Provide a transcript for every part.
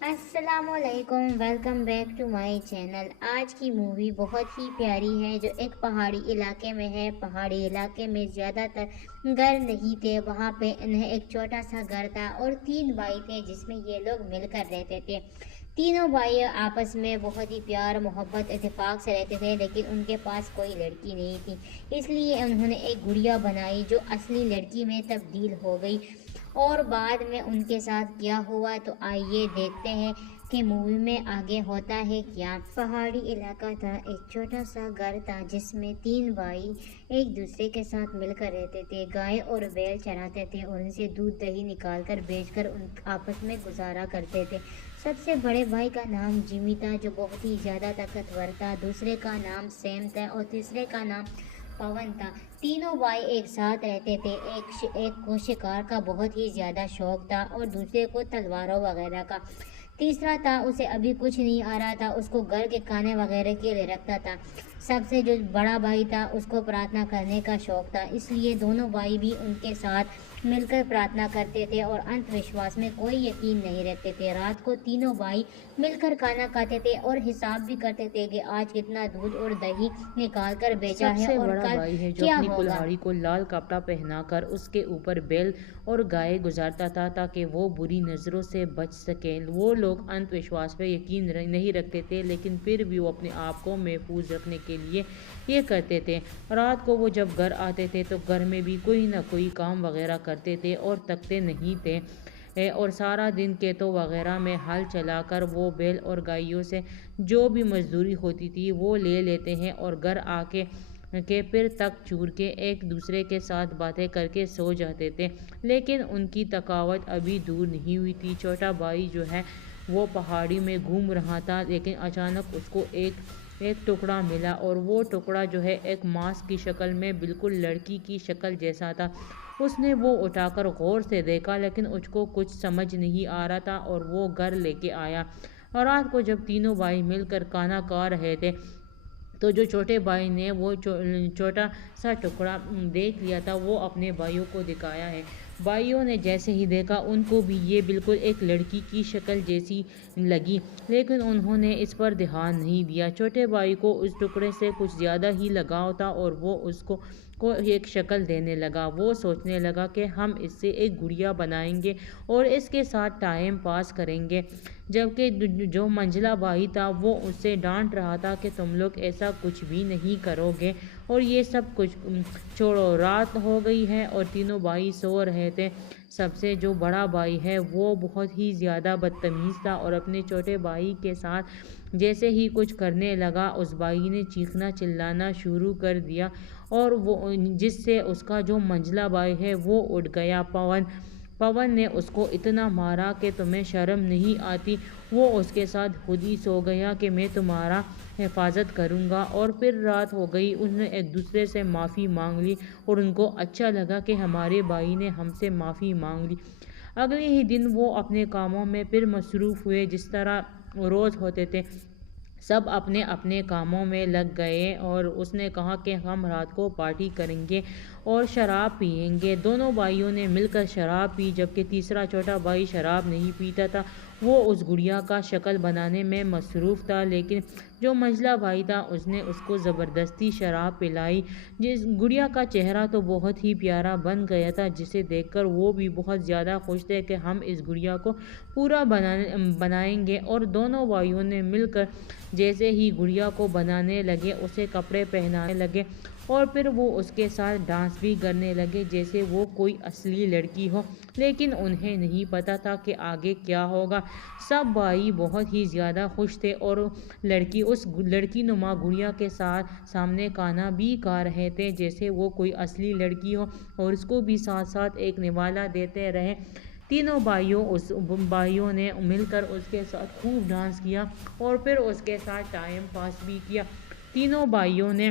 السلام علیکم، welcome back to my channel. آج کی مووی بہت ہی پیاری ہے جو ایک پہاڑی علاقے میں ہے۔ پہاڑی علاقے میں زیادہ تر گھر نہیں تھے، وہاں پہ انہیں ایک چھوٹا سا گھر تھا اور 3 بھائی تھے جس میں یہ لوگ مل کر رہتے تھے۔ تینوں بھائی آپس میں بہت ہی پیار محبت اتفاق سے رہتے تھے، لیکن ان کے پاس کوئی لڑکی نہیں تھی، اس لیے انہوں نے ایک گڑیا بنائی جو اصلی لڑکی میں تبدیل ہو گئی۔ اور بعد میں ان کے ساتھ کیا ہوا تو آئیے دیکھتے ہیں کہ مووی میں آگے ہوتا ہے کیا۔ پہاڑی علاقہ تھا، ایک چھوٹا سا گھر تھا جس میں 3 بھائی ایک دوسرے کے ساتھ مل کر رہتے تھے، گائے اور بیل چراتے تھے اور ان سے دودھ دہی نکال کر بیچ کر ان آپس میں گزارا کرتے تھے۔ سب سے بڑے بھائی کا نام جیمی تھا جو بہت ہی زیادہ طاقتور تھا، دوسرے کا نام سیم تھا اور تیسرے کا نام پون تھا۔ تینوں بھائی ایک ساتھ رہتے تھے، ایک کو شکار کا بہت ہی زیادہ شوق تھا اور دوسرے کو تلواروں وغیرہ کا۔ تیسرا تھا اسے ابھی کچھ نہیں آ رہا تھا، اس کو گھر کے کھانے وغیرہ کے لیے رکھتا تھا۔ سب سے جو بڑا بھائی تھا اس کو پرارتھنا کرنے کا شوق تھا، اس لیے دونوں بھائی بھی ان کے ساتھ مل کر پرارتھنا کرتے تھے اور انت وشواس میں کوئی یقین نہیں رکھتے تھے۔ رات کو تینوں بھائی مل کر کھانا کھاتے تھے اور حساب بھی کرتے تھے کہ آج کتنا دودھ اور دہی نکال کر بیچا سب ہے سے اور بڑا کل بھائی ہے جو کیا اپنی ہوگا۔ کلہاڑی کو لال کپڑا پہنا کر اس کے اوپر بیل اور گائے گزارتا تھا تاکہ وہ بری نظروں سے بچ سکیں۔ وہ لوگ انت وشواس پہ یقین نہیں رکھتے تھے، لیکن پھر بھی وہ اپنے آپ کو محفوظ رکھنے کے لیے یہ کرتے تھے۔ رات کو وہ جب گھر آتے تھے تو گھر میں بھی کوئی نہ کوئی کام وغیرہ کرتے تھے اور تھکتے نہیں تھے، اور سارا دن کھیتوں وغیرہ میں ہل چلا کر وہ بیل اور گائیوں سے جو بھی مزدوری ہوتی تھی وہ لے لیتے ہیں اور گھر آ کے پھر تک چور کے ایک دوسرے کے ساتھ باتیں کر کے سو جاتے تھے۔ لیکن ان کی تھکاوٹ ابھی دور نہیں ہوئی تھی۔ چھوٹا بھائی جو ہے وہ پہاڑی میں گھوم رہا تھا، لیکن اچانک اس کو ایک ٹکڑا ملا اور وہ ٹکڑا جو ہے ایک ماس کی شکل میں بالکل لڑکی کی شکل جیسا تھا۔ اس نے وہ اٹھا کر غور سے دیکھا، لیکن اس کو کچھ سمجھ نہیں آ رہا تھا اور وہ گھر لے کے آیا۔ اور رات کو جب تینوں بھائی مل کر کھانا کھا رہے تھے تو جو چھوٹے بھائی نے وہ چھوٹا سا ٹکڑا دیکھ لیا تھا وہ اپنے بھائیوں کو دکھایا ہے۔ بھائیوں نے جیسے ہی دیکھا ان کو بھی یہ بالکل ایک لڑکی کی شکل جیسی لگی، لیکن انہوں نے اس پر دھیان نہیں دیا۔ چھوٹے بھائی کو اس ٹکڑے سے کچھ زیادہ ہی لگاؤ تھا اور وہ اس کو ایک شکل دینے لگا۔ وہ سوچنے لگا کہ ہم اس سے ایک گڑیا بنائیں گے اور اس کے ساتھ ٹائم پاس کریں گے، جبکہ جو منجلا بھائی تھا وہ اس سے ڈانٹ رہا تھا کہ تم لوگ ایسا کچھ بھی نہیں کرو گے اور یہ سب کچھ چھوڑو۔ رات ہو گئی ہے اور تینوں بھائی سو رہے تھے۔ سب سے جو بڑا بھائی ہے وہ بہت ہی زیادہ بدتمیز تھا اور اپنے چھوٹے بھائی کے ساتھ جیسے ہی کچھ کرنے لگا اس بھائی نے چیخنا چلانا شروع کر دیا، اور وہ جس سے اس کا جو منجلا بھائی ہے وہ اٹھ گیا۔ پون نے اس کو اتنا مارا کہ تمہیں شرم نہیں آتی۔ وہ اس کے ساتھ خود ہی سو گیا کہ میں تمہارا حفاظت کروں گا۔ اور پھر رات ہو گئی، انہوں نے ایک دوسرے سے معافی مانگ لی اور ان کو اچھا لگا کہ ہمارے بھائی نے ہم سے معافی مانگ لی۔ اگلے ہی دن وہ اپنے کاموں میں پھر مصروف ہوئے جس طرح روز ہوتے تھے۔ سب اپنے اپنے کاموں میں لگ گئے اور اس نے کہا کہ ہم رات کو پارٹی کریں گے اور شراب پئیں گے۔ دونوں بھائیوں نے مل کر شراب پی، جبکہ تیسرا چھوٹا بھائی شراب نہیں پیتا تھا، وہ اس گڑیا کا شکل بنانے میں مصروف تھا۔ لیکن جو منجلا بھائی تھا اس نے اس کو زبردستی شراب پلائی۔ جس گڑیا کا چہرہ تو بہت ہی پیارا بن گیا تھا جسے دیکھ کر وہ بھی بہت زیادہ خوش تھے کہ ہم اس گڑیا کو پورا بنائیں گے۔ اور دونوں بھائیوں نے مل کر جیسے ہی گڑیا کو بنانے لگے اسے کپڑے پہنانے لگے اور پھر وہ اس کے ساتھ ڈانس بھی کرنے لگے جیسے وہ کوئی اصلی لڑکی ہو، لیکن انہیں نہیں پتا تھا کہ آگے کیا ہوگا۔ سب بھائی بہت ہی زیادہ خوش تھے اور اس لڑکی نما گڑیا کے سامنے کھانا بھی کھا رہے تھے جیسے وہ کوئی اصلی لڑکی ہو اور اس کو بھی ساتھ ساتھ ایک نوالا دیتے رہے۔ تینوں بھائیوں نے مل کر اس کے ساتھ خوب ڈانس کیا اور پھر اس کے ساتھ ٹائم پاس بھی کیا۔ تینوں بھائیوں نے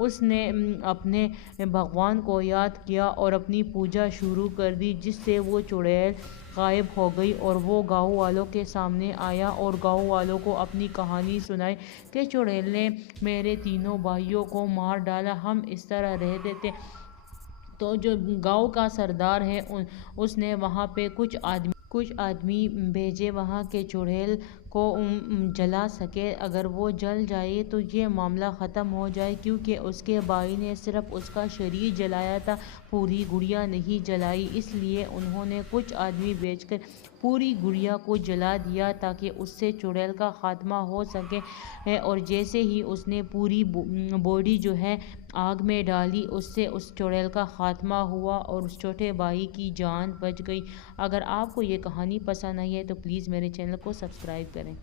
اس نے اپنے بھگوان کو یاد کیا اور اپنی پوجا شروع کر دی، جس سے وہ چڑیل غائب ہو گئی اور وہ گاؤں والوں کے سامنے آیا اور گاؤں والوں کو اپنی کہانی سنائی کہ چڑیل نے میرے تینوں بھائیوں کو مار ڈالا، ہم اس طرح رہتے تھے۔ تو جو گاؤں کا سردار ہے اس نے وہاں پہ کچھ آدمی بھیجے وہاں کے چڑیل کو جلا سکے، اگر وہ جل جائے تو یہ معاملہ ختم ہو جائے، کیونکہ اس کے بھائی نے صرف اس کا شریر جلایا تھا، پوری گڑیا نہیں جلائی، اس لیے انہوں نے کچھ آدمی بھیج کر پوری گڑیا کو جلا دیا تاکہ اس سے چڑیل کا خاتمہ ہو سکے۔ اور جیسے ہی اس نے پوری باڈی جو ہے آگ میں ڈالی، اس سے اس چڑیل کا خاتمہ ہوا اور اس چھوٹے بھائی کی جان بچ گئی۔ اگر آپ کو یہ کہانی پسند آئی ہے تو پلیز میرے چینل کو سبسکرائب کریں۔